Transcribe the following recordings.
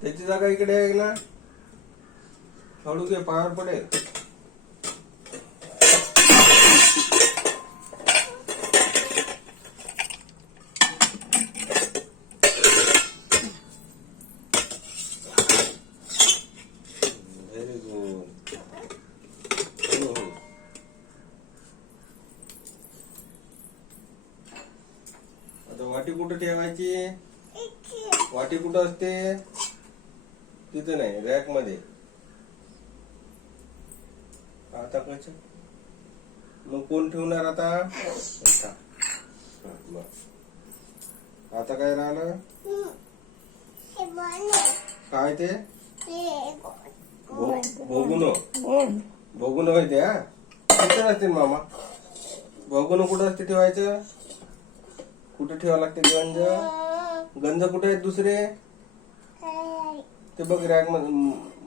त्याची जागा इकडे आहे ना, हळू घे पायावर पडेल. Very good. आता वाटी कुठे ठेवायची? वाटी कुठं असते? तिथे नाही, रॅक मध्ये. आता कसं मग कोण ठेवणार आता? आता काय राहिलं? काय ते? भोगुनो. भोगुनो होय ते. हा कुठे असते मामा? भोगुनो कुठं असते ठेवायचं? कुठे ठेवावं लागते गंज? गंज कुठे आहेत दुसरे? ते बघ रॅक मध्ये,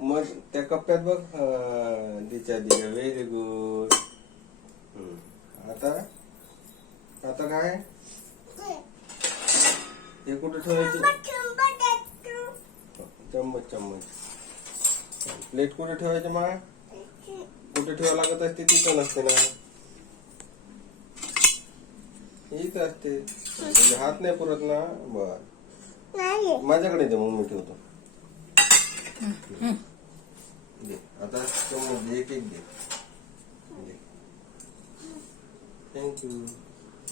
मग त्या कप्प्यात बघ. दिच्या दिच्या. Very good. आता आता काय हे कुठे ठेवायचे? चम्मच चम्मच. प्लेट कुठे ठेवायचे मा? कुठे ठेवावं लागत असते? तिथं नसते ना, इथं असते. म्हणजे हात नाही पुरत ना. बर माझ्याकडे दे, मग मी ठेवतो. दे आता चम्मच एक एक दे. थँक्यू.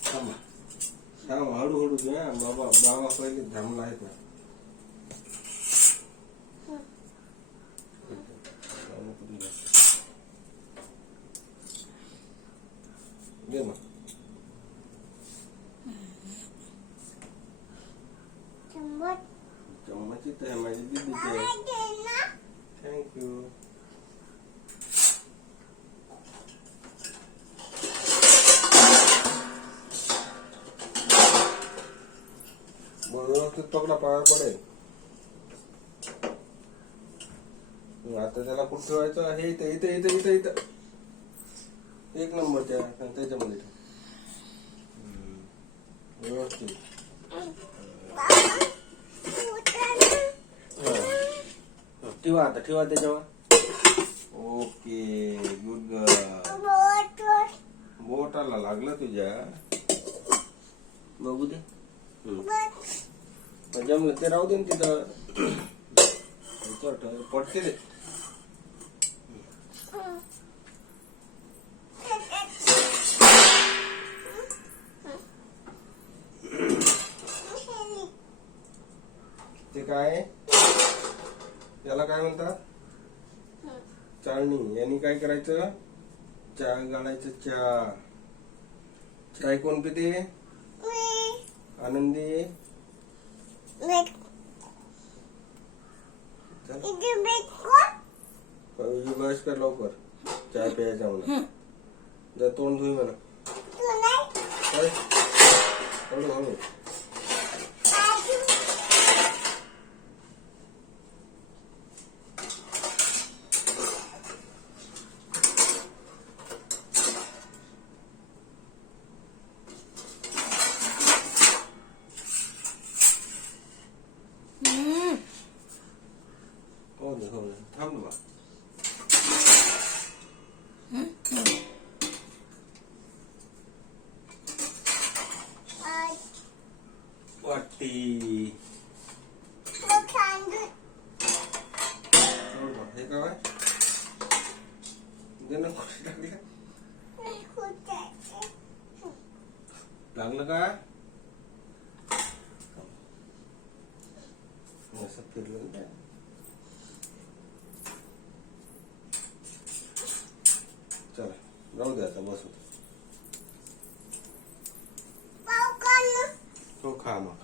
थांबा थांबा, हळूहळू घ्या बाबा. बाबा पहिले थांबला आहेत ना. दे मग चम्मच. इथं आहे माझी दीदीची. थँक्यू. व्यवस्थित पकडा, पायावर पडेल. आता त्याला कुठं ठेवायचं? हे इथं इथं इथं इथं इथं. एक नंबरच्या त्याच्यामध्ये व्यवस्थित. ठेवा आता, ठेवा त्याच्यावर. Okay good girl. बोटाला लागलं तुझ्या? बघू दे. जमलं ते राहू दे तिथं. पडते ते. ते काय, त्याला काय म्हणतात? चाळणी. यांनी काय करायचं? चहा गाळायचं. चहा. चाय कोण पिते? आनंदी. बस कर लवकर, चाय प्यायचा म्हणा. जर तोंड धुई म्हणा. हळू हळू. हो दे हो दे. थांब बा. वाटी. हे काय दे ना. लागलं का? असं फिरलं. चला राहू दे आता, बसू. हो खा मग.